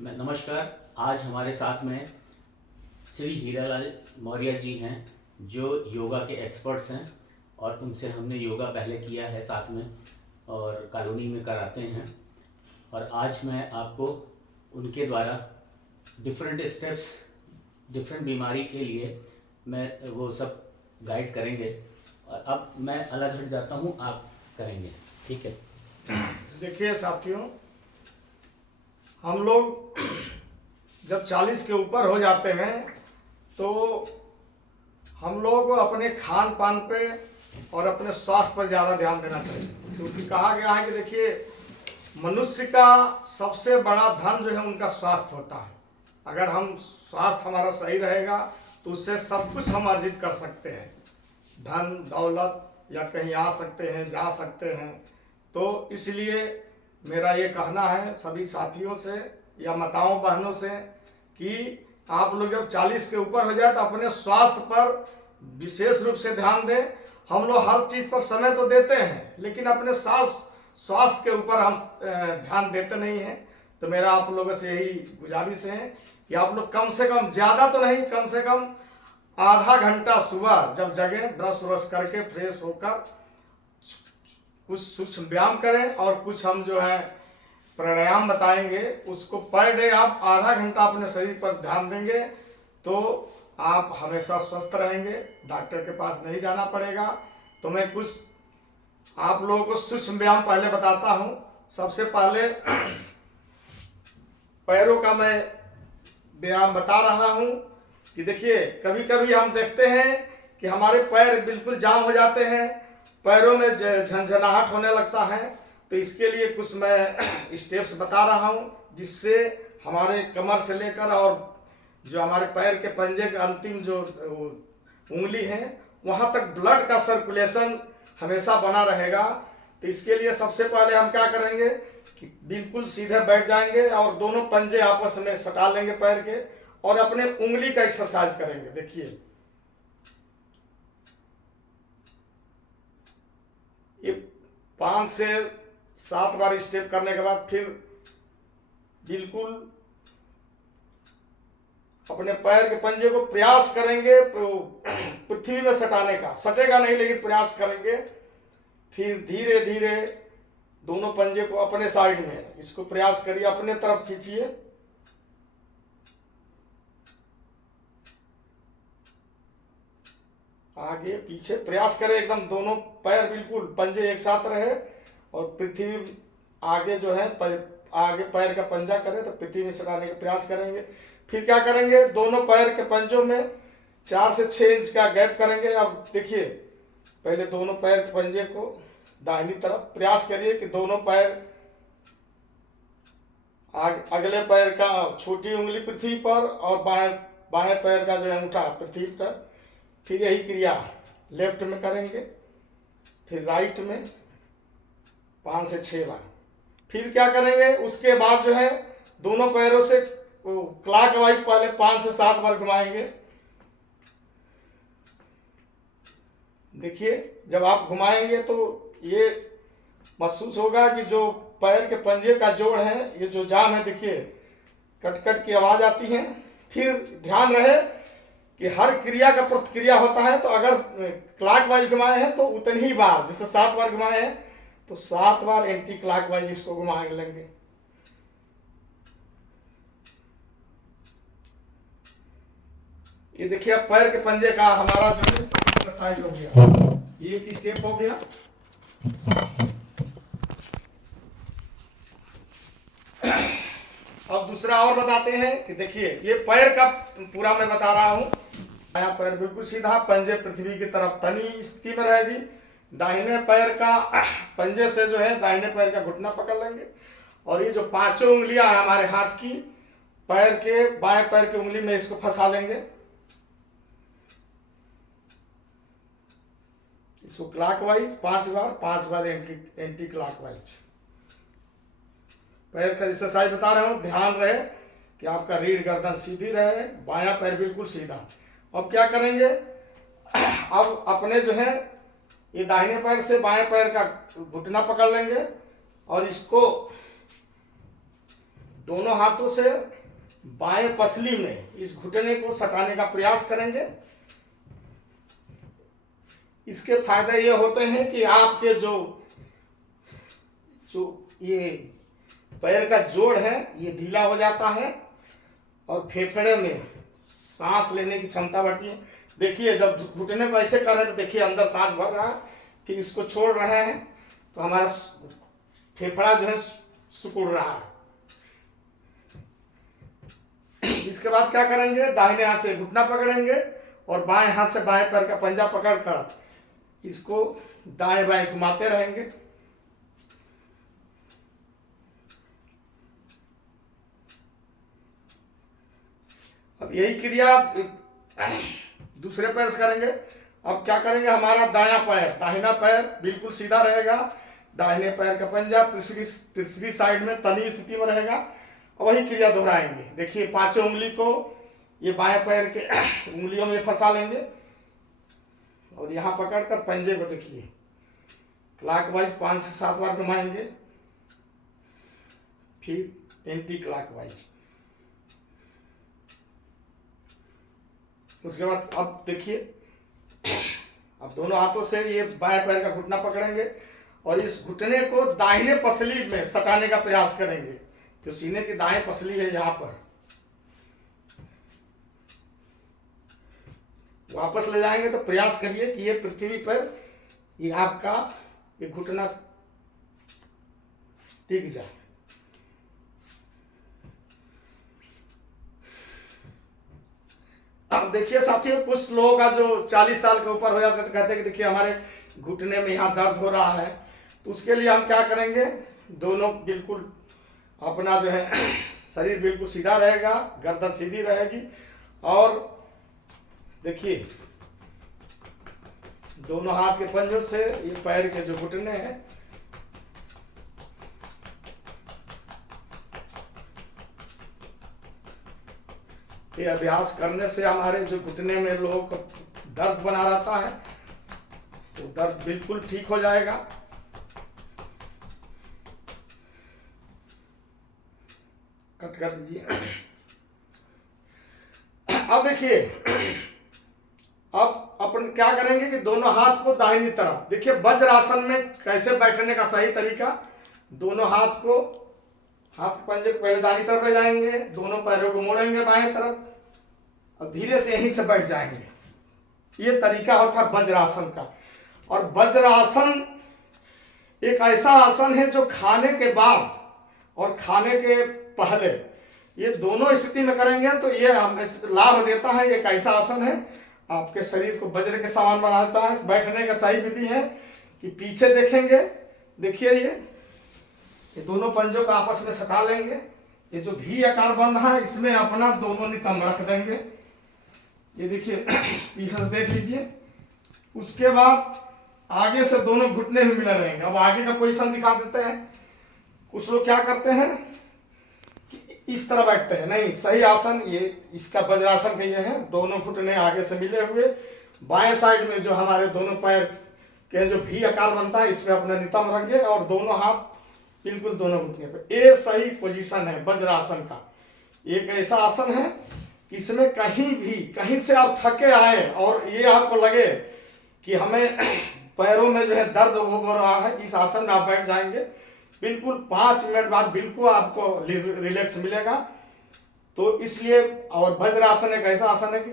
नमस्कार। आज हमारे साथ में श्री हीरालाल मौर्य जी हैं जो योगा के एक्सपर्ट्स हैं और उनसे हमने योगा पहले किया है साथ में और कॉलोनी में कराते हैं। और आज मैं आपको उनके द्वारा डिफरेंट स्टेप्स डिफरेंट बीमारी के लिए मैं वो सब गाइड करेंगे। और अब मैं अलग हट जाता हूँ, आप करेंगे, ठीक है? देखिए साथियों, हम लोग जब 40 के ऊपर हो जाते हैं तो हम लोग को अपने खान पान पे और अपने स्वास्थ्य पर ज़्यादा ध्यान देना चाहिए, क्योंकि कहा गया है कि देखिए मनुष्य का सबसे बड़ा धन जो है उनका स्वास्थ्य होता है। अगर हम स्वास्थ्य हमारा सही रहेगा तो उससे सब कुछ हम अर्जित कर सकते हैं, धन दौलत, या कहीं आ सकते हैं, जा सकते हैं। तो इसलिए मेरा ये कहना है सभी साथियों से या माताओं बहनों से कि आप लोग जब 40 के ऊपर हो जाए तो अपने स्वास्थ्य पर विशेष रूप से ध्यान दें। हम लोग हर चीज़ पर समय तो देते हैं, लेकिन अपने स्वास्थ्य के ऊपर हम ध्यान देते नहीं हैं। तो मेरा आप लोगों से यही गुजारिश है कि आप लोग कम से कम, ज़्यादा तो नहीं, कम से कम आधा घंटा सुबह जब जगें, ब्रश व्रश करके फ्रेश होकर कुछ सूक्ष्म व्यायाम करें और कुछ हम जो है प्राणायाम बताएंगे, उसको पर डे आप आधा घंटा अपने शरीर पर ध्यान देंगे तो आप हमेशा स्वस्थ रहेंगे, डॉक्टर के पास नहीं जाना पड़ेगा। तो मैं कुछ आप लोगों को सूक्ष्म व्यायाम पहले बताता हूँ। सबसे पहले पैरों का मैं व्यायाम बता रहा हूँ कि देखिए कभी कभी हम देखते हैं कि हमारे पैर बिल्कुल जाम हो जाते हैं, पैरों में झंझनाहट होने लगता है। तो इसके लिए कुछ मैं स्टेप्स बता रहा हूँ जिससे हमारे कमर से लेकर और जो हमारे पैर के पंजे के अंतिम जो उंगली है वहाँ तक ब्लड का सर्कुलेशन हमेशा बना रहेगा। तो इसके लिए सबसे पहले हम क्या करेंगे कि बिल्कुल सीधे बैठ जाएंगे और दोनों पंजे आपस में सटा लेंगे पैर के और अपने उंगली का एक्सरसाइज करेंगे। देखिए ये 5 से 7 बार स्टेप करने के बाद फिर बिल्कुल अपने पैर के पंजे को प्रयास करेंगे तो पृथ्वी में सटाने का, सटेगा नहीं लेकिन प्रयास करेंगे। फिर धीरे धीरे दोनों पंजे को अपने साइड में इसको प्रयास करिए, अपने तरफ खींचिए, आगे पीछे प्रयास करें, एकदम दोनों पैर बिल्कुल पंजे एक साथ रहे और पृथ्वी आगे जो है आगे पैर का पंजा करें तो पृथ्वी में सटाने का प्रयास करेंगे। फिर क्या करेंगे, दोनों पैर के पंजों में 4 से 6 इंच का गैप करेंगे। अब देखिए पहले दोनों पैर के पंजे को दाहिनी तरफ प्रयास करिए कि दोनों पैर अगले पैर का छोटी उंगली पृथ्वी पर और बाएं पैर का जो है अंगूठा पृथ्वी पर। फिर यही क्रिया लेफ्ट में करेंगे, फिर राइट में 5 से 6 बार। फिर क्या करेंगे, उसके बाद जो है दोनों पैरों से क्लॉकवाइज पहले 5 से 7 बार घुमाएंगे। देखिए जब आप घुमाएंगे तो ये महसूस होगा कि जो पैर के पंजे का जोड़ है, ये जो जाम है, देखिए कट कट की आवाज आती है। फिर ध्यान रहे कि हर क्रिया का प्रतिक्रिया होता है, तो अगर क्लॉकवाइज घुमाए हैं तो उतनी ही बार, जैसे 7 बार घुमाए हैं तो 7 बार एंटी क्लॉकवाइज इसको घुमा लेंगे। ये देखिए अब पैर के पंजे का हमारा जो है एक्सरसाइज हो गया, ये एक स्टेप हो गया। अब दूसरा और बताते हैं कि देखिए ये पैर का पूरा मैं बता रहा हूं। बायां पैर बिल्कुल सीधा, पंजे पृथ्वी की तरफ तनी स्थिति में रहेगी। दाहिने पैर का पंजे से जो है दाहिने पैर का घुटना पकड़ लेंगे और ये जो 5 उंगलियां हैं हमारे हाथ की, पैर के बाएं पैर की उंगली में इसको फंसा लेंगे। इसको क्लॉकवाइज 5 बार, 5 बार एंटी क्लॉकवाइज। पैर का एक्सरसाइज बता रहा हूं, ध्यान रहे कि आपका रीढ़ गर्दन सीधी रहे, बायां पैर बिल्कुल सीधा। अब क्या करेंगे, अब अपने जो है ये दाहिने पैर से बाएं पैर का घुटना पकड़ लेंगे और इसको दोनों हाथों से बाएं पसली में इस घुटने को सटाने का प्रयास करेंगे। इसके फायदे ये होते हैं कि आपके जो ये पैर का जोड़ है ये ढीला हो जाता है और फेफड़े में सांस लेने की क्षमता बढ़ती है। देखिए जब घुटने को ऐसे कर रहे हैं तो देखिए अंदर सांस भर रहा है कि इसको छोड़ रहे हैं तो हमारा फेफड़ा जो है सिकुड़ रहा है। इसके बाद क्या करेंगे, दाहिने हाथ से घुटना पकड़ेंगे और बाएं हाथ से बाएं पैर का पंजा पकड़कर इसको दाएं बाएं घुमाते रहेंगे। अब यही क्रिया दूसरे पैर से करेंगे। अब क्या करेंगे, हमारा दाहिना पैर बिल्कुल सीधा रहेगा, दाहिने पैर का पंजा पृथ्वी साइड में तनी स्थिति में रहेगा और वही क्रिया दोहराएंगे। देखिए पांचों उंगली को ये बाएं पैर के उंगलियों में फंसा लेंगे और यहाँ पकड़कर पंजे को देखिए क्लॉकवाइज 5 से 7 बार घुमाएंगे, फिर एंटी क्लॉकवाइज। उसके बाद अब देखिए, अब दोनों हाथों से ये बाएं पैर का घुटना पकड़ेंगे और इस घुटने को दाहिने पसली में सटाने का प्रयास करेंगे। जो सीने की दाएं पसली है यहाँ पर वापस ले जाएंगे तो प्रयास करिए कि ये पृथ्वी पर ये आपका ये घुटना टिक जाए। अब देखिए साथियों, कुछ लोगों का जो 40 साल के ऊपर हो जाते हैं तो कहते हैं कि देखिए हमारे घुटने में यहाँ दर्द हो रहा है, तो उसके लिए हम क्या करेंगे, दोनों बिल्कुल अपना जो है शरीर बिल्कुल सीधा रहेगा, गर्दन सीधी रहेगी और देखिए दोनों हाथ के पंजों से ये पैर के जो घुटने हैं ये अभ्यास करने से हमारे जो घुटने में लोगों को दर्द बना रहता है तो दर्द बिल्कुल ठीक हो जाएगा। कट कर दीजिए। अब देखिए, अब अपन क्या करेंगे कि दोनों हाथ को दाहिनी तरफ, देखिए वज्रासन में कैसे बैठने का सही तरीका, दोनों हाथ के पंजे को पहले दाहिनी तरफ ले जाएंगे, दोनों पैरों को मोड़ेंगे बाएं तरफ और धीरे से यहीं से बैठ जाएंगे। ये तरीका होता है वज्रासन का। और वज्रासन एक ऐसा आसन है जो खाने के बाद और खाने के पहले ये दोनों स्थिति में करेंगे तो ये हमें लाभ देता है। एक ऐसा आसन है आपके शरीर को वज्र के समान बनाता है। बैठने का सही विधि है कि पीछे देखेंगे, देखिए ये दोनों पंजों को आपस में सटा लेंगे, ये जो भी आकार बन रहा है इसमें अपना दोनों नितंब रख देंगे। ये देखिए पीछे से देख लीजिए। उसके बाद आगे से दोनों घुटने भी मिले रहेंगे। अब आगे का पोजीशन दिखा देते हैं। कुछ लोग क्या करते हैं कि इस तरह बैठते हैं, नहीं, सही आसन ये इसका वज्रासन का ये है, दोनों घुटने आगे से मिले हुए, बाएं साइड में जो हमारे दोनों पैर के जो भी आकार बनता है इसमें अपना नितंब रखेंगे और दोनों हाथ बिल्कुल दोनों घुटने पे। ये सही पोजीशन है वज्रासन का। एक ऐसा आसन है कि इसमें कहीं से आप थके आए और ये आपको लगे कि हमें पैरों में जो है दर्द हो रहा है, इस आसन में आप बैठ जाएंगे, बिल्कुल 5 मिनट बाद बिल्कुल आपको रिलैक्स मिलेगा। तो इसलिए, और वज्रासन एक ऐसा आसन है कि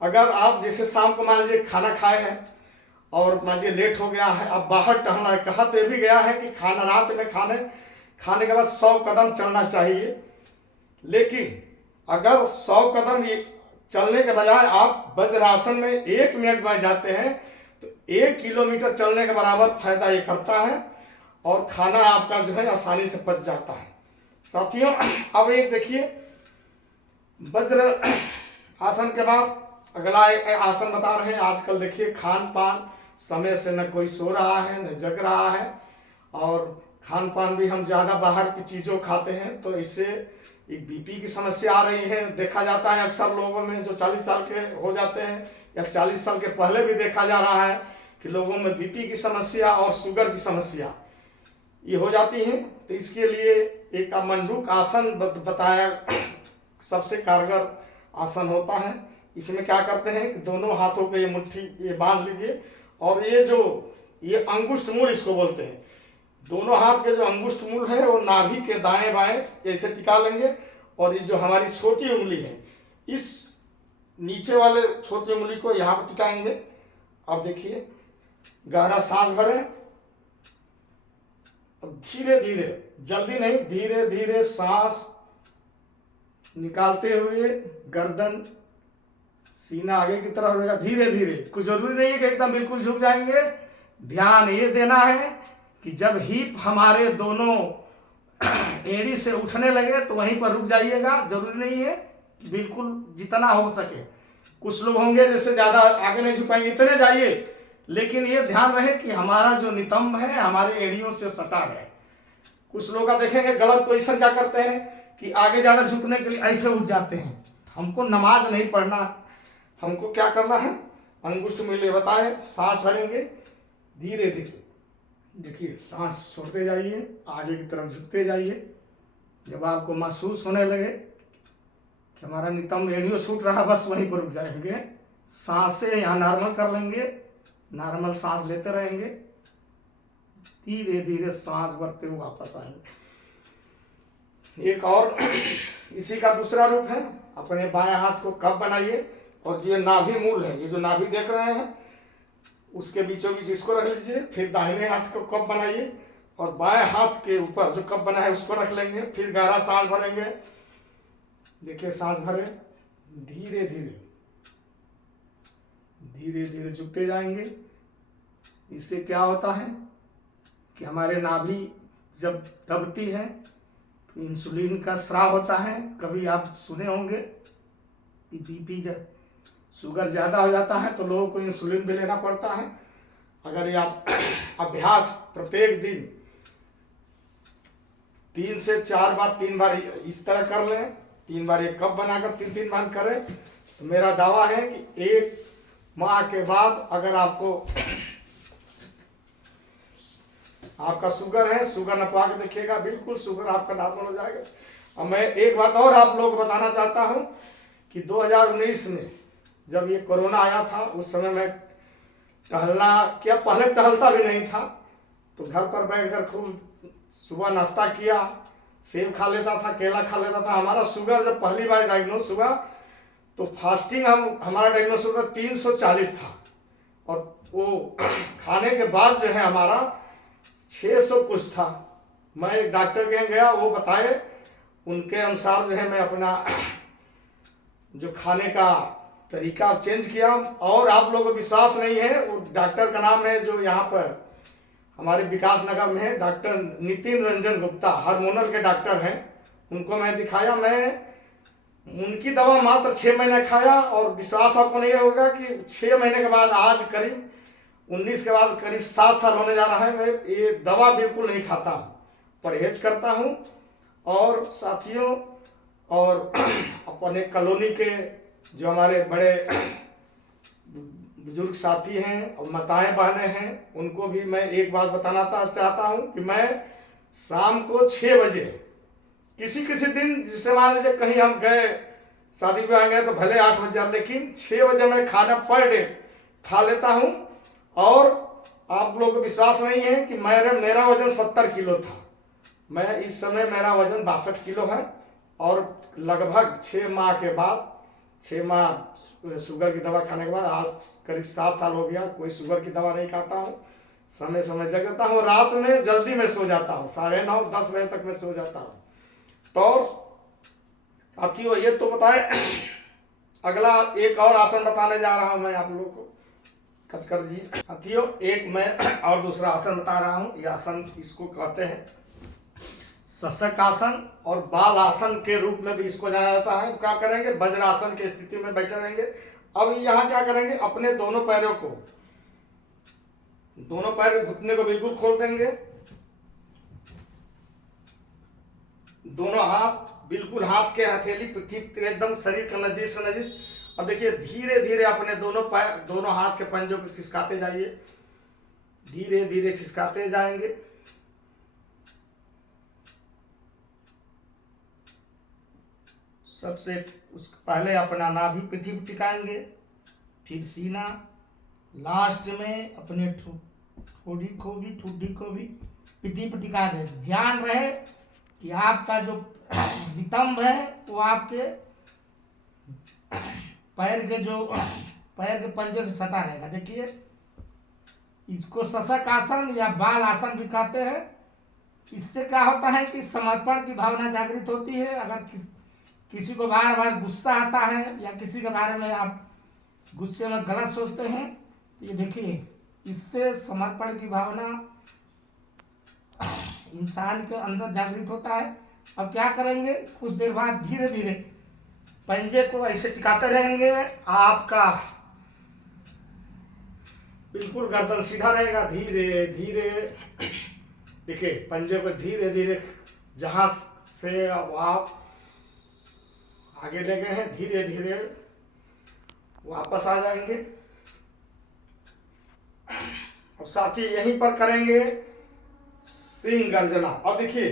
अगर आप जैसे शाम को मान लीजिए खाना खाए हैं और मान लीजिए लेट हो गया है, अब बाहर टहलना है, कहा तो भी गया है कि खाना रात में खाने के बाद 100 कदम चलना चाहिए, लेकिन अगर 100 कदम चलने के बजाय आप वज्रासन में 1 मिनट बैठ जाते हैं तो 1 किलोमीटर चलने के बराबर फायदा ये करता है और खाना आपका जो है आसानी से पच जाता है। साथियों, अब एक देखिए वज्र आसन के बाद अगला एक आसन बता रहे हैं। आजकल देखिए खान पान समय से न कोई सो रहा है न जग रहा है और खान पान भी हम ज़्यादा बाहर की चीज़ों खाते हैं, तो इससे एक बीपी की समस्या आ रही है। देखा जाता है अक्सर लोगों में जो 40 साल के हो जाते हैं या 40 साल के पहले भी देखा जा रहा है कि लोगों में बीपी की समस्या और शुगर की समस्या ये हो जाती हैं। तो इसके लिए एक मंडूक आसन बताया सबसे कारगर आसन होता है। इसमें क्या करते हैं कि दोनों हाथों को ये मुट्ठी ये बांध लीजिए, और ये अंगुष्ठ मूल इसको बोलते हैं। दोनों हाथ के जो अंगुष्ठ मूल है वो नाभि के दाएं बाएं ऐसे टिका लेंगे, और ये जो हमारी छोटी उंगली है इस नीचे वाले छोटी उंगली को यहाँ पर टिकाएंगे। अब देखिए, गहरा सांस भरें, धीरे धीरे, जल्दी नहीं, धीरे धीरे सांस निकालते हुए गर्दन सीना आगे की तरफ रहेगा, धीरे धीरे। कुछ जरूरी नहीं है कि एकदम बिल्कुल झुक जाएंगे। ध्यान ये देना है कि जब हिप हमारे दोनों एड़ी से उठने लगे तो वहीं पर रुक जाइएगा। जरूरी नहीं है कि बिल्कुल, जितना हो सके। कुछ लोग होंगे जैसे ज्यादा आगे नहीं झुकाएंगे, इतने जाइए, लेकिन ये ध्यान रहे कि हमारा जो नितंब है हमारे एड़ियों से सटा है। कुछ लोग का देखेंगे गलत पोजीशन क्या करते हैं कि आगे ज्यादा झुकने के लिए ऐसे उठ जाते हैं। हमको नमाज नहीं पढ़ना, हमको क्या करना है, अंगुष्ठ मिले बताए, सांस भरेंगे धीरे धीरे। देखिए, सांस छोड़ते जाइए, आगे की तरफ झुकते जाइए। जब आपको महसूस होने लगे कि हमारा नितंब एड़ियों छूट रहा, बस वहीं पर रुक जाएंगे। सांसें यहाँ नॉर्मल कर लेंगे, नॉर्मल सांस लेते रहेंगे, धीरे धीरे सांस भरते हुए वापस आएंगे। एक और इसी का दूसरा रूप है, अपने बाएं हाथ को कप बनाइए, और ये नाभि मूल है, ये जो नाभि देख रहे हैं उसके बीचों बीच इसको रख लीजिए। फिर दाहिने हाथ को कप बनाइए, और बाएं हाथ के ऊपर जो कप बना है उसको रख लेंगे। फिर गहरा सांस भरेंगे। देखिए, सांस भरे, धीरे धीरे धीरे धीरे झुकते जाएंगे। इससे क्या होता है कि हमारे नाभि जब दबती है तो इंसुलिन का स्राव होता है। कभी आप सुने होंगे कि बीपी जब शुगर ज़्यादा हो जाता है तो लोगों को इंसुलिन भी लेना पड़ता है। अगर ये आप अभ्यास प्रत्येक दिन 3 से 4 बार, 3 बार इस तरह कर लें, 3 बार एक कप बनाकर 3-3 बार करें, तो मेरा दावा है कि 1 माह के बाद अगर आपका शुगर है, शुगर नपवा के देखिएगा, बिल्कुल शुगर आपका नॉर्मल हो जाएगा। और मैं एक बात और आप लोग को बताना चाहता हूं कि 2019 में जब ये कोरोना आया था, उस समय मैं पहले टहलता भी नहीं था, तो घर पर बैठकर खूब सुबह नाश्ता किया, सेब खा लेता था, केला खा लेता था। हमारा शुगर जब पहली बार डायग्नोस हुआ तो फास्टिंग हमारा डायग्नोस हुआ 340 था, और वो खाने के बाद जो है हमारा 600 कुछ था। मैं एक डॉक्टर के यहाँ गया, वो बताए, उनके अनुसार जो है मैं अपना जो खाने का तरीका चेंज किया। और आप लोगों को विश्वास नहीं है, वो डॉक्टर का नाम है जो यहाँ पर हमारे विकास नगर में है, डॉक्टर नितिन रंजन गुप्ता, हार्मोनल के डॉक्टर हैं। उनको मैं दिखाया, मैं उनकी दवा मात्र 6 महीने खाया, और विश्वास आपको नहीं होगा कि 6 महीने के बाद आज करीब 19 के बाद करीब 7 साल होने जा रहा है, मैं ये दवा बिल्कुल नहीं खाता हूँ, परहेज करता हूँ। और साथियों, और अपने कॉलोनी के जो हमारे बड़े बुजुर्ग साथी हैं और माताएं बहनें हैं, उनको भी मैं एक बात बताना चाहता हूं कि मैं शाम को 6 बजे, किसी किसी दिन जिसे मान लीजिए कहीं हम गए, शादी विवाह गए तो भले 8 बजे, लेकिन 6 बजे मैं खाना पर डे खा लेता हूं। और आप लोगों को विश्वास नहीं है कि मेरा वजन 70 किलो था, मैं इस समय मेरा वजन 62 किलो है। और लगभग 6 माह के बाद, 6 माह शुगर की दवा खाने के बाद आज करीब 7 साल हो गया, कोई शुगर की दवा नहीं खाता हूँ। समय समय जगता हूँ, रात में जल्दी में सो जाता हूँ, 9:30-10 बजे तक मैं सो जाता हूँ। तो साथियों, ये तो बताए, अगला एक और आसन बताने जा रहा हूँ मैं आप लोगों को। कटकर जी साथियों, एक मैं और दूसरा आसन बता रहा हूँ। ये आसन इसको कहते हैं सशक आसन, और बाल आसन के रूप में भी इसको जाना जाता है। क्या करेंगे, वज्रासन की स्थिति में बैठे रहेंगे। अब यहाँ क्या करेंगे, अपने दोनों पैरों को, दोनों पैर घुटने को बिल्कुल खोल देंगे, दोनों हाथ बिल्कुल, हाथ के हथेली पृथ्वी एकदम शरीर के नजदीक से नजदीक। अब देखिए, धीरे धीरे अपने दोनों हाथ के पंजों को खिसकाते जाइए, धीरे धीरे खिसकाते जाएंगे। सबसे उस पहले अपना नाभि पृथ्वी पर टिकाएंगे, फिर सीना, लास्ट में अपने ठोड़ी को भी पृथ्वी पर टिका दें। ध्यान रहे कि आपका जो नितंब है वो आपके पैर के पंजे से सटा रहेगा। देखिए, इसको शशक आसन या बाल आसन भी कहते हैं। इससे क्या होता है कि समर्पण की भावना जागृत होती है। अगर किसी को बार बार गुस्सा आता है या किसी के बारे में आप गुस्से में गलत सोचते हैं, ये देखिए, इससे समर्पण की भावना इंसान के अंदर जागृत होता है। अब क्या करेंगे, कुछ देर बाद धीरे धीरे पंजे को ऐसे टिकाते रहेंगे। आपका बिल्कुल गर्दन सीधा रहेगा। धीरे धीरे देखिए, पंजे को धीरे धीरे जहां से अब आप आगे ले गए हैं, धीरे धीरे वापस आ जाएंगे। अब साथ ही यहीं पर करेंगे सिंह गर्जना। अब देखिए,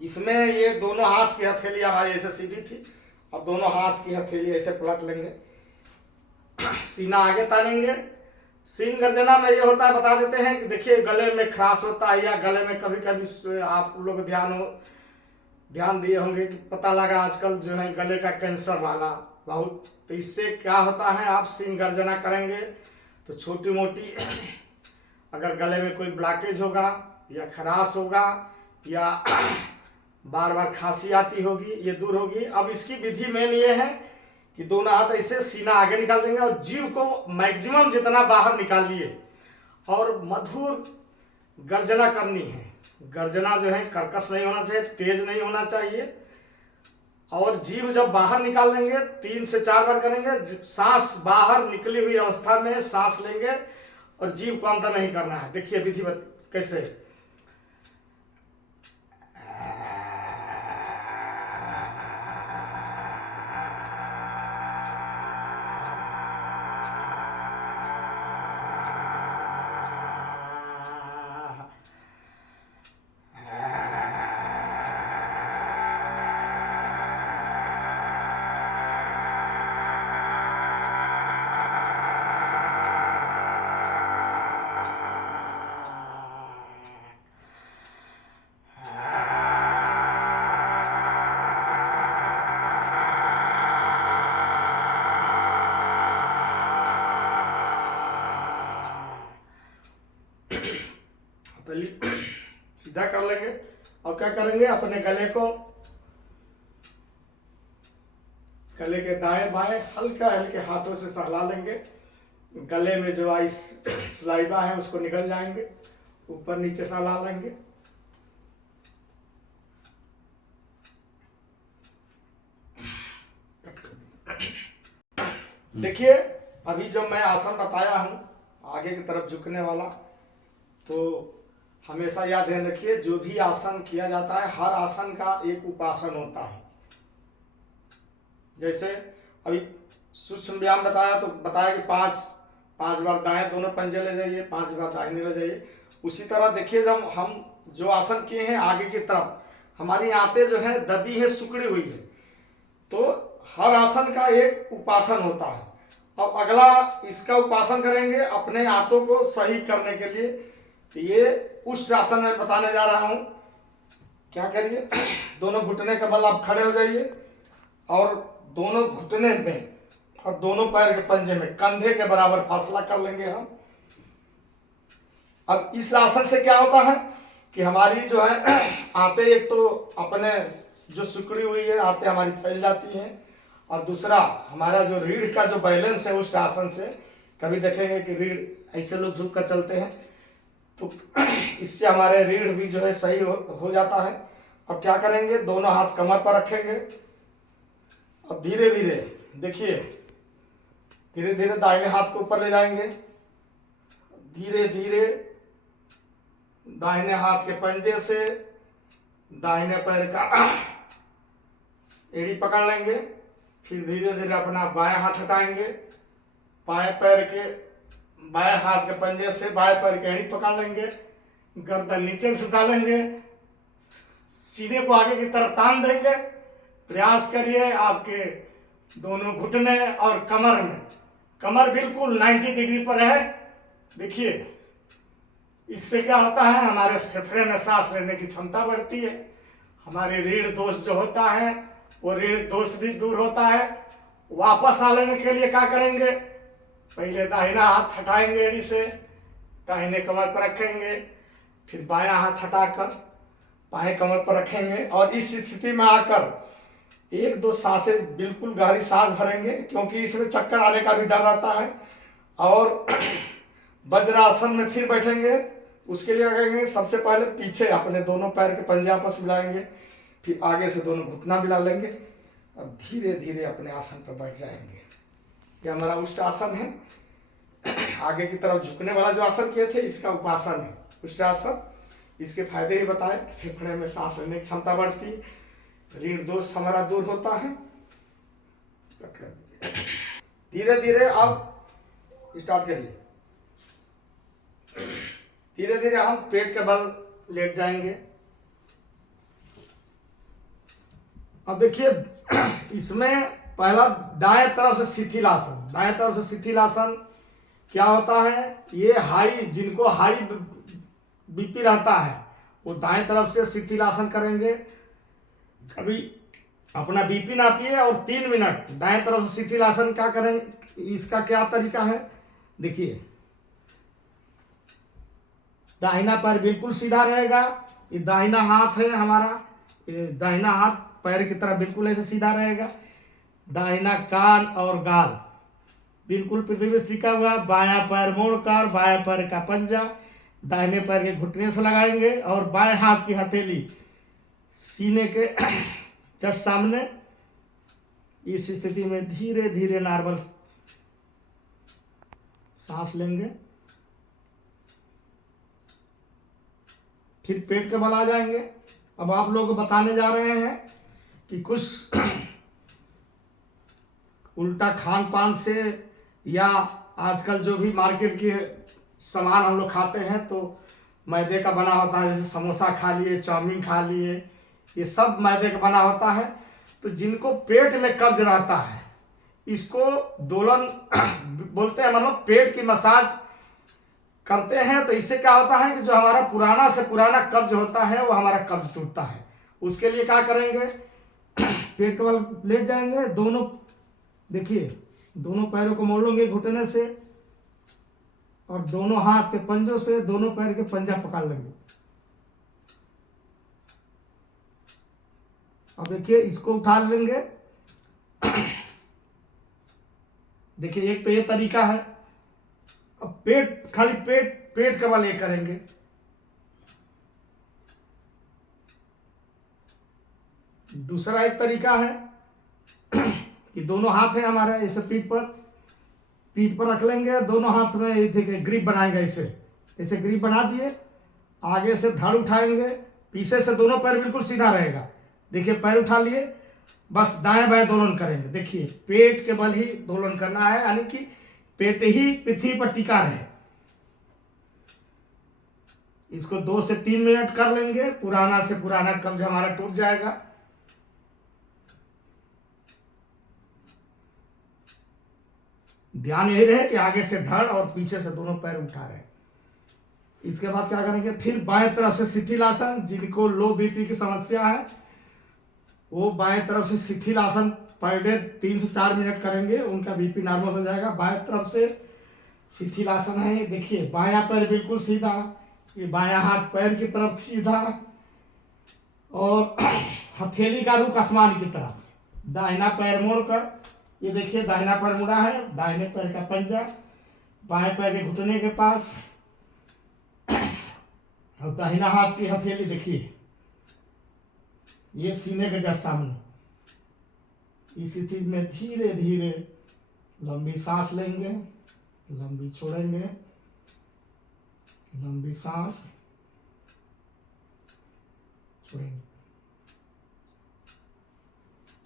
इसमें ये दोनों हाथ की हथेली हमारी ऐसे सीधी थी, अब दोनों हाथ की हथेली ऐसे पलट लेंगे, सीना आगे तानेंगे। सिंह गर्जना में ये होता है, बता देते हैं कि देखिए, गले में खराश होता है या गले में कभी कभी आप लोग ध्यान दिए होंगे कि पता लगा आजकल जो है गले का कैंसर वाला बहुत। तो इससे क्या होता है, आप सिंह गर्जना करेंगे तो छोटी मोटी अगर गले में कोई ब्लॉकेज होगा या खराश होगा या बार बार खांसी आती होगी, ये दूर होगी। अब इसकी विधि मेन ये है कि दोनों हाथ ऐसे सीना आगे निकाल देंगे और जीभ को मैक्सिमम जितना बाहर निकालिए और मधुर गर्जना करनी है। गर्जना जो है कर्कश नहीं होना चाहिए, तेज नहीं होना चाहिए। और जीभ जब बाहर निकाल देंगे 3 से 4 बार करेंगे। सांस बाहर निकली हुई अवस्था में सांस लेंगे और जीभ को अंदर नहीं करना है। देखिए विधि कैसे, सीधा कर लेंगे। अब क्या करेंगे, अपने गले के दाएं बाएं हल्के हाथों से सहला लेंगे। गले में जो आइस स्लाइवा है उसको निकल जाएंगे, ऊपर नीचे सहला लेंगे। देखिए, अभी जो मैं आसन बताया हूं आगे की तरफ झुकने वाला, तो हमेशा याद ध्यान रखिए, जो भी आसन किया जाता है हर आसन का एक उपासन होता है। जैसे अभी सूक्ष्म व्यायाम बताया तो बताया कि 5 बार दाएं दोनों पंजे ले जाइए, 5 बार दाहिने ले जाइए। उसी तरह देखिए, जब हम जो आसन किए हैं आगे की तरफ हमारी आंतें जो है दबी है, सिकुड़ी हुई है, तो हर आसन का एक उपासन होता है। अब अगला इसका उपासन करेंगे अपने आंतों को सही करने के लिए। ये उष्ट आसन में बताने जा रहा हूं। क्या करिए, दोनों घुटने के बल आप खड़े हो जाइए और दोनों घुटने में और दोनों पैर के पंजे में कंधे के बराबर फासला कर लेंगे हम। अब इस आसन से क्या होता है कि हमारी जो है आंतें एक तो अपने जो सिकुड़ी हुई है आंतें हमारी फैल जाती हैं, और दूसरा हमारा जो रीढ़ का जो बैलेंस है उस आसन से, कभी देखेंगे कि रीढ़ ऐसे लोग झुक कर चलते हैं, तो इससे हमारे रीढ़ भी जो है सही हो जाता है। अब क्या करेंगे, दोनों हाथ कमर पर रखेंगे और धीरे धीरे देखिए, धीरे धीरे दाहिने हाथ को ऊपर ले जाएंगे। धीरे धीरे दाहिने हाथ के पंजे से दाहिने पैर का एड़ी पकड़ लेंगे। फिर धीरे धीरे अपना बायां हाथ हटाएंगे, बाएं पैर के बाएं हाथ के पंजे से बाएं पैर की एड़ी पकड़ लेंगे, गर्दन नीचे झुका लेंगे, सीने को आगे की तरफ तान देंगे, प्रयास करिए आपके दोनों घुटने और कमर में, कमर बिल्कुल 90 डिग्री पर है। देखिए, इससे क्या होता है, हमारे फेफड़े में सांस लेने की क्षमता बढ़ती है, हमारे रीढ़ दोष जो होता है वो रीढ़ दोष भी दूर होता है। वापस आ लेने के लिए क्या करेंगे, पहले दाहिना हाथ हटाएंगे एड़ी से, दाहिने कमर पर रखेंगे, फिर बायां हाथ हटाकर बाएं कमर पर रखेंगे और इस स्थिति में आकर 1-2 सांसें बिल्कुल गहरी सांस भरेंगे, क्योंकि इसमें चक्कर आने का भी डर रहता है। और वज्रासन में फिर बैठेंगे। उसके लिए करेंगे, सबसे पहले पीछे अपने दोनों पैर के पंजे आपस में मिलाएंगे, फिर आगे से दोनों घुटना मिला लेंगे और धीरे धीरे अपने आसन पर बैठ जाएंगे। ये हमारा उष्ट आसन है, आगे की तरफ झुकने वाला जो आसन किए थे इसका उपासन है उष्ट आसन। इसके फायदे ही बताए, फेफड़े में सांस लेने की क्षमता बढ़ती है, रीढ़ दोष हमारा दूर होता है। धीरे धीरे आप स्टार्ट करिए। धीरे धीरे हम पेट के बल लेट जाएंगे। अब देखिए, इसमें पहला दाएं तरफ से शिथिलासन। दाएं तरफ से शिथिलासन क्या होता है, ये हाई, जिनको हाई बीपी रहता है वो दाएं तरफ से शिथिलासन करेंगे। कभी अपना बीपी नापिए और 3 मिनट दाएं तरफ से शिथिलासन क्या करें। इसका क्या तरीका है, देखिए, दाहिना पैर बिल्कुल सीधा रहेगा, ये दाहिना हाथ है हमारा, ये दाहिना हाथ पैर की तरफ बिल्कुल ऐसे सीधा रहेगा, दाहिना कान और गाल बिल्कुल पृथ्वी से टिका हुआ, बायां पैर मोड़कर बाएं पैर का पंजा दाहिने पैर के घुटने से लगाएंगे और बाएं हाथ की हथेली सीने के जस्ट सामने। इस स्थिति में धीरे धीरे नॉर्मल सांस लेंगे, फिर पेट के बल आ जाएंगे। अब आप लोग को बताने जा रहे हैं कि कुछ उल्टा खान पान से या आजकल जो भी मार्केट के सामान हम लोग खाते हैं तो मैदे का बना होता है, जैसे समोसा खा लिए, चाउमीन खा लिए, ये सब मैदे का बना होता है। तो जिनको पेट में कब्ज रहता है इसको दोलन बोलते हैं, मतलब पेट की मसाज करते हैं तो इससे क्या होता है कि जो हमारा पुराना से पुराना कब्ज होता है वो हमारा कब्ज टूटता है। उसके लिए क्या करेंगे, पेट के बल लेट जाएंगे, दोनों देखिए दोनों पैरों को मोड़ लेंगे घुटने से और दोनों हाथ के पंजों से दोनों पैर के पंजा पकड़ लेंगे। अब देखिए, इसको उठा लेंगे। देखिए, एक तो ये तरीका है। अब पेट, खाली पेट का बल ये करेंगे। दूसरा एक तरीका है कि दोनों हाथ है हमारे ऐसे पीठ पर रख लेंगे, दोनों हाथ में ये देखिए ग्रिप बनाएंगे, ऐसे ग्रिप बना दिए, आगे से धड़ उठाएंगे, पीछे से दोनों पैर बिल्कुल सीधा रहेगा। देखिए, पैर उठा लिए, बस दाएं बाएं दोलन करेंगे। देखिए, पेट के बल ही दोलन करना है, यानी कि पेट ही पृथ्वी पर टिका रहे। इसको 2 से 3 मिनट कर लेंगे, पुराना से पुराना कब्ज हमारा टूट जाएगा। ध्यान यही रहे कि आगे से धड़ और पीछे से दोनों पैर उठा रहे। इसके बाद क्या करेंगे, फिर बाएं तरफ से शिथिलासन। जिनको लो बीपी की समस्या है वो बाएं तरफ से शिथिलासन पर डे 3 से 4 मिनट करेंगे, उनका बीपी नॉर्मल हो जाएगा। बाएं तरफ से शिथिलासन है, देखिए बायां पैर बिल्कुल सीधा, ये बायां हाथ पैर की तरफ सीधा और हथेली का रुख आसमान की तरफ, दाहिना पैर मोड़कर, ये देखिए दाहिना पैर मुड़ा है, दाहिने पैर का पंजा बाएं पैर के घुटने के पास और दाहिना हाथ की हथेली देखिए ये सीने के जस्ट सामने। इस स्थिति में धीरे धीरे लंबी सांस लेंगे, लंबी छोड़ेंगे, लंबी सांस छोड़ेंगे।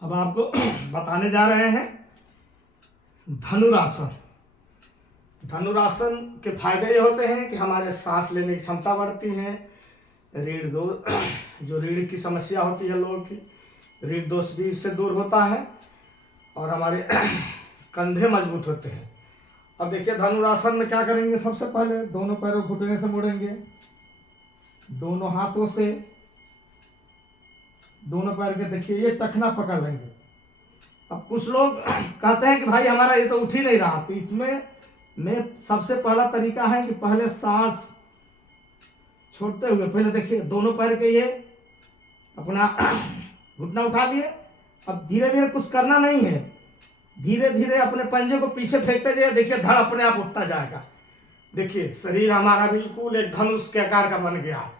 अब आपको बताने जा रहे हैं धनुरासन। धनुरासन के फायदे ये होते हैं कि हमारे सांस लेने की क्षमता बढ़ती है, जो रीढ़ की समस्या होती है लोगों की रीढ़ दोष भी इससे दूर होता है और हमारे कंधे मजबूत होते हैं। अब देखिए धनुरासन में क्या करेंगे, सबसे पहले दोनों पैरों घुटने से मुड़ेंगे, दोनों हाथों से दोनों पैर के देखिए ये टखना पकड़ लेंगे। अब कुछ लोग कहते हैं कि भाई हमारा ये तो उठ ही नहीं रहा, तो इसमें सबसे पहला तरीका है कि पहले सांस छोड़ते हुए पहले देखिए दोनों पैर के ये अपना घुटना उठा लिए। अब धीरे धीरे कुछ करना नहीं है, धीरे धीरे अपने पंजे को पीछे फेंकते जाइए, देखिए धड़ अपने आप उठता जाएगा। देखिए शरीर हमारा बिल्कुल एक धनुष के आकार का बन गया।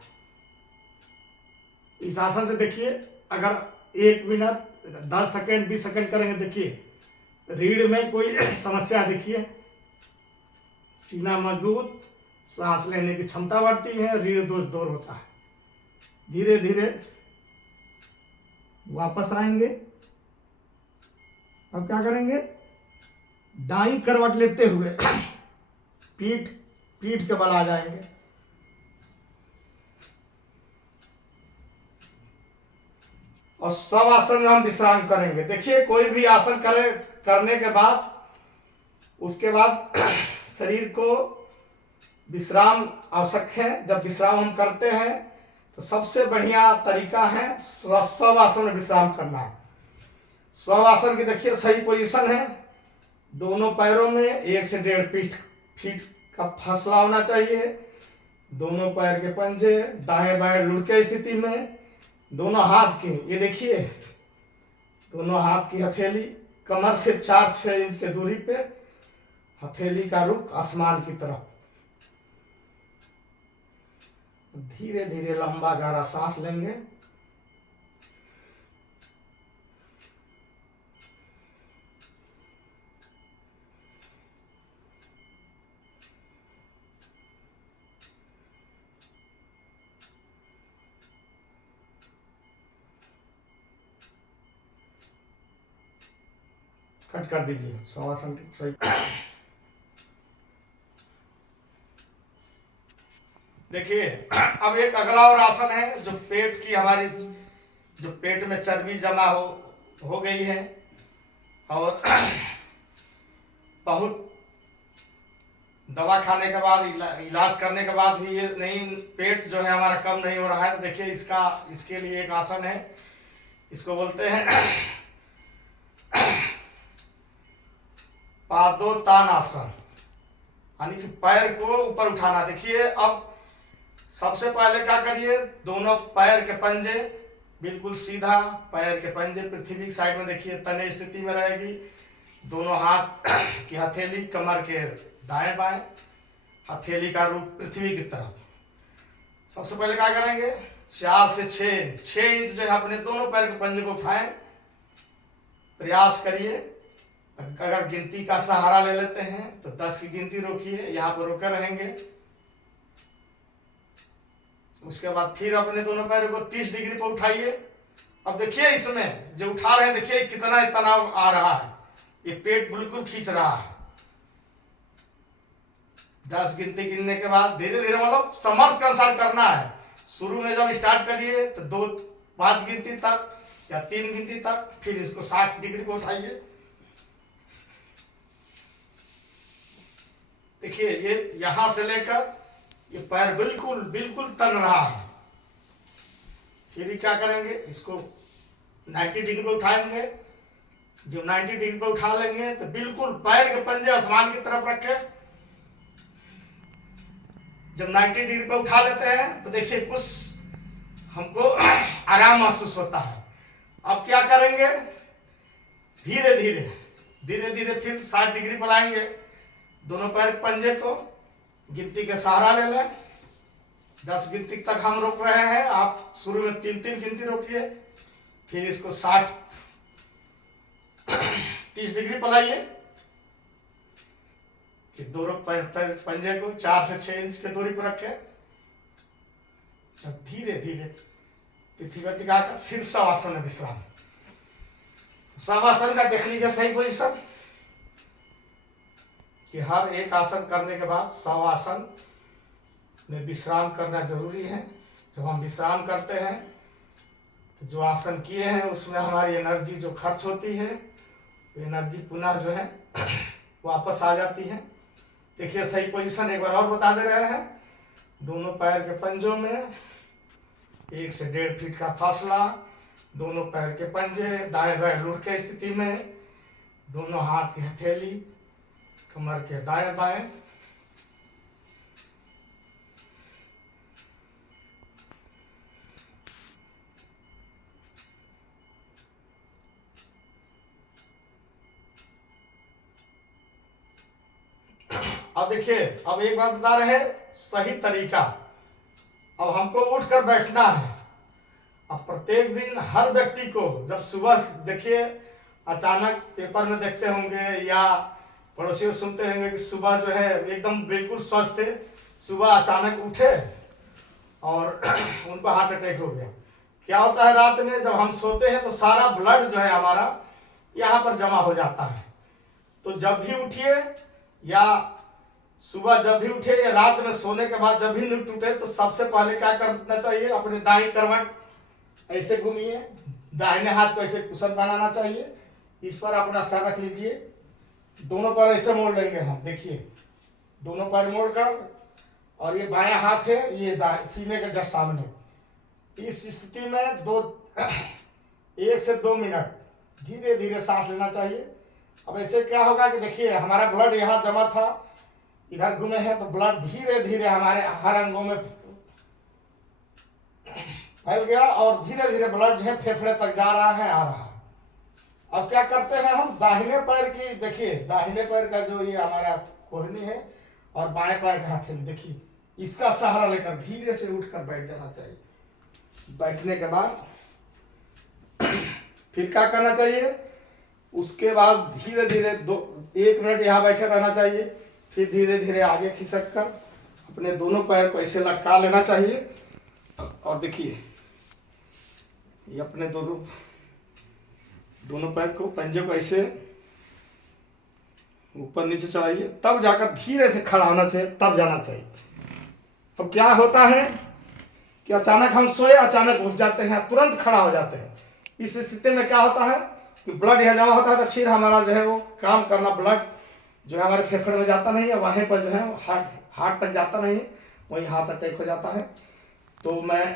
इस आसन से देखिए अगर 1 मिनट 10 सेकंड 20 सेकंड करेंगे, देखिए रीढ़ में कोई समस्या, देखिए सीना मजबूत, सांस लेने की क्षमता बढ़ती है, रीढ़ दोष दूर होता है। धीरे धीरे वापस आएंगे। अब क्या करेंगे, दाईं करवट लेते हुए पीठ के बल आ जाएंगे। और सब आसन में हम विश्राम करेंगे। देखिए कोई भी आसन करने के बाद उसके बाद शरीर को विश्राम आवश्यक है। जब विश्राम हम करते हैं तो सबसे बढ़िया तरीका है सब आसन में विश्राम करना है। सब आसन की देखिए सही पोजीशन है, दोनों पैरों में 1 से 1.5 फीट का फासला होना चाहिए। दोनों पैर के पंजे दाएं बाएं लुढ़के स्थिति में, दोनों हाथ की ये देखिए दोनों हाथ की हथेली कमर से 4-6 इंच के दूरी पे, हथेली का रुख आसमान की तरफ। धीरे धीरे लंबा गहरा सांस लेंगे। कट कर दीजिए शवासन की सही। देखिए अब एक अगला और आसन है जो पेट की हमारी जो पेट में चर्बी जमा हो गई है और बहुत दवा खाने के बाद इलाज करने के बाद भी ये नहीं, पेट जो है हमारा कम नहीं हो रहा है। तो देखिए इसके लिए एक आसन है, इसको बोलते हैं पादोत्तान आसन, यानी कि पैर को ऊपर उठाना। देखिए अब सबसे पहले क्या करिए, दोनों पैर के पंजे बिल्कुल सीधा, पैर के पंजे पृथ्वी की साइड में देखिए तने स्थिति में रहेगी। दोनों हाथ की हथेली कमर के दाएं बाएं, हथेली का रुख पृथ्वी की तरफ। सबसे पहले क्या करेंगे, 4 से 6 इंच जो है अपने दोनों पैर के पंजे को उठाएं। प्रयास करिए, अगर गिनती का सहारा ले लेते हैं तो 10 की गिनती रोकिए, यहाँ पर रोके रहेंगे। उसके बाद फिर अपने दोनों पैरों को 30 डिग्री पर उठाइए। अब देखिए इसमें जो उठा रहे हैं, देखिए कितना तनाव आ रहा है, ये पेट बिल्कुल खींच रहा है। 10 गिनती गिनने के बाद धीरे धीरे मतलब समर्थ के अनुसार करना है। शुरू में जब स्टार्ट करिए तो 5 गिनती तक या 3 गिनती तक, फिर इसको 60 डिग्री पर उठाइए। देखिए ये यहां से लेकर ये पैर बिल्कुल बिल्कुल तन रहा है। फिर क्या करेंगे, इसको 90 डिग्री पे उठाएंगे। जब 90 डिग्री पे उठा लेंगे तो बिल्कुल पैर के पंजे आसमान की तरफ रखें। जब 90 डिग्री पे उठा लेते हैं तो देखिए कुछ हमको आराम महसूस होता है। अब क्या करेंगे, धीरे धीरे फिर 60 डिग्री पर लाएंगे। दोनों पैर के पंजे को गिनती का सहारा ले लें। 10 गिनती तक हम रोक रहे हैं, आप शुरू में 3 गिनती रोकिए। फिर इसको 30 डिग्री पर लाइए। फिर दोनों पंजे को 4 से 6 इंच की दूरी पर रखें। जब धीरे धीरे पृथ्वी पर टिकाकर फिर शवासन में विश्राम। शवासन का देख लीजिए सही पोजीशन, कि हर एक आसन करने के बाद शवासन में विश्राम करना जरूरी है। जब हम विश्राम करते हैं तो जो आसन किए हैं उसमें हमारी एनर्जी जो खर्च होती है, एनर्जी पुनः जो है वापस आ जाती है। देखिए सही पोजीशन एक बार और बता दे रहे हैं। दोनों पैर के पंजों में 1 से 1.5 फीट का फासला, दोनों पैर के पंजे दाएं बाएं रुख के स्थिति में, दोनों हाथ की हथेली कमर के दाएं बाएं। अब देखिए, अब एक बात बता रहे हैं सही तरीका। अब हमको उठकर बैठना है। अब प्रत्येक दिन हर व्यक्ति को जब सुबह देखिए, अचानक पेपर में देखते होंगे या पड़ोसियों सुनते होंगे कि सुबह जो है एकदम बिल्कुल स्वस्थ थे, सुबह अचानक उठे और उनको हार्ट अटैक हो गया। क्या होता है, रात में जब हम सोते हैं तो सारा ब्लड जो है हमारा यहाँ पर जमा हो जाता है। तो जब भी उठिए या सुबह जब भी उठे या रात में सोने के बाद जब भी नींद टूटे तो सबसे पहले क्या करना चाहिए, अपनी दाईं करवट ऐसे घूमिए, दाहिने हाथ को ऐसे कुशन बनाना चाहिए, इस पर अपना सर रख लीजिए, दोनों पैर ऐसे मोड़ लेंगे हम। देखिए दोनों पैर मोड़कर, और ये बायां हाथ है ये सीने के जस्ट सामने। इस स्थिति में 1 से 2 मिनट धीरे धीरे सांस लेना चाहिए। अब ऐसे क्या होगा कि देखिए हमारा ब्लड यहाँ जमा था, इधर घूमे हैं तो ब्लड धीरे धीरे हमारे हर अंगों में फैल गया और धीरे धीरे ब्लड जो है फेफड़े तक जा रहा है, आ रहा है। अब क्या करते हैं हम, दाहिने पैर की देखिए, दाहिने पैर का जो ये हमारा कोहनी है और बाएं पैर का हथेली, देखिए इसका सहारा लेकर धीरे से उठकर बैठ जाना चाहिए। बैठने के बाद फिर क्या करना चाहिए, उसके बाद धीरे धीरे 1 मिनट यहाँ बैठे रहना चाहिए। फिर धीरे धीरे आगे खिसक कर अपने दोनों पैर को ऐसे लटका लेना चाहिए। और देखिए ये अपने दोनों पैर को पंजे को ऐसे ऊपर नीचे चढ़ाइए, तब जाकर धीरे से खड़ा होना चाहिए, तब जाना चाहिए। अब क्या होता है कि अचानक हम सोए, अचानक उठ जाते हैं, तुरंत खड़ा हो जाते हैं। इस स्थिति में क्या होता है कि ब्लड यहाँ जमा होता है, तो फिर हमारा जो है वो काम करना, ब्लड जो है हमारे फेफड़े में जाता नहीं है, वहीं पर जो है हार्ट तक जाता नहीं है, वहीं हार्ट अटैक हो जाता है। तो मैं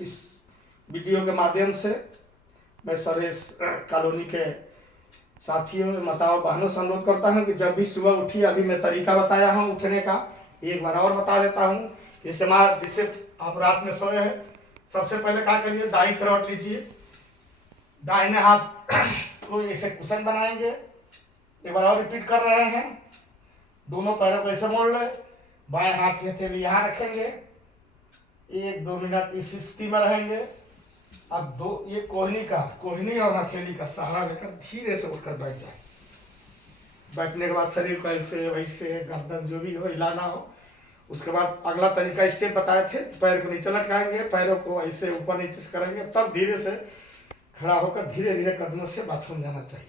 इस वीडियो के माध्यम से मैं सारे कॉलोनी के साथियों, माताओं, बहनों से अनुरोध करता हूँ कि जब भी सुबह उठिए, अभी मैं तरीका बताया हूँ उठने का, एक बार और बता देता हूँ। जिससे आप रात में सोए हैं, सबसे पहले क्या करिए, दाईं करवट लीजिए, दाहिने हाथ को ऐसे कुशन बनाएंगे। एक बार और रिपीट कर रहे हैं, दोनों पैरों को ऐसे मोड़ ले, बाएं हाथ की हथेली यहाँ रखेंगे, 1-2 मिनट इस स्थिति में रहेंगे। अब ये कोहनी और हथेली का सहारा लेकर धीरे से उठकर बैठ जाए। बैठने के बाद शरीर को ऐसे वैसे गर्दन जो भी हो हिलाना हो। उसके बाद अगला तरीका स्टेप बताए थे, पैर को नीचे लटकाएंगे, पैरों को ऐसे ऊपर नीचे करेंगे, तब धीरे से खड़ा होकर धीरे धीरे कदमों से बाथरूम जाना चाहिए।